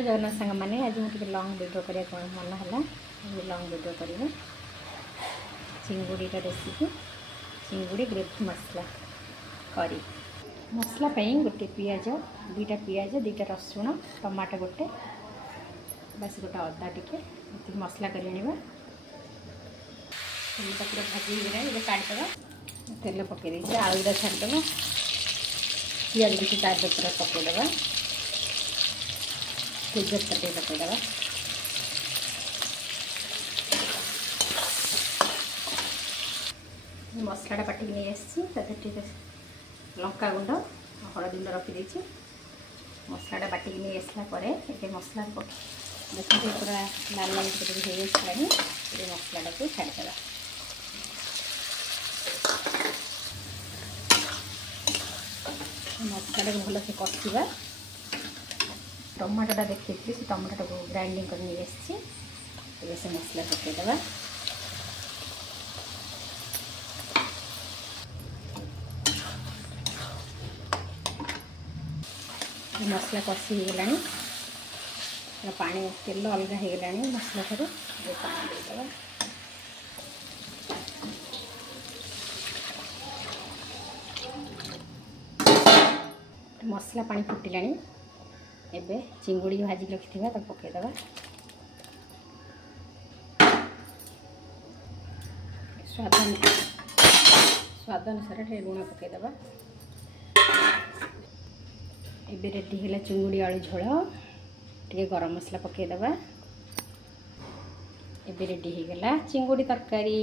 जय जगन्नाथ सांग मैंने आज मुझे लंग वीडियो करिया मन है लंग वीडियो करिए चिंगुड़ी रेसिपी चिंगुड़ी ग्रेवी मसला करी मसला गोटे पियाज दुईटा पियाज दुईटा रसुण टमाटो गोटे बस गोटे अदा टिके मसला कर पूरा भाजी ये काटद तेल पकई आलूटा छाड़देव पियाज भी चार पूरा पकईदे तेजपत्ता पकईदे मसलाटा बाटिक नहीं आसी लंका गुंड हलदी गुंड रखीदे मसलाटा बाटिक नहीं आसला ये मसला देखिए पूरा लाल लाल हो मसलाटा को छाड़देवा मसलाटा को भल से कषा टमाटोटा देखी से टमाटो को ग्राइंडिंग कर नहीं आसी से मसला पकईदे मसला कषि होगा पानी तेल अलग होगा मसला ठार पानी देदेवा मसला पानी फुटिला एबे चिंगुड़ी भाजी रखी पकईदे स्वाद अनुसार लुण पकईदे एबे रेडी है चिंगुड़ी आलू झोल टे गरम मसला पकईदे एबे रेडी हो गला चिंगुड़ी तरकारी।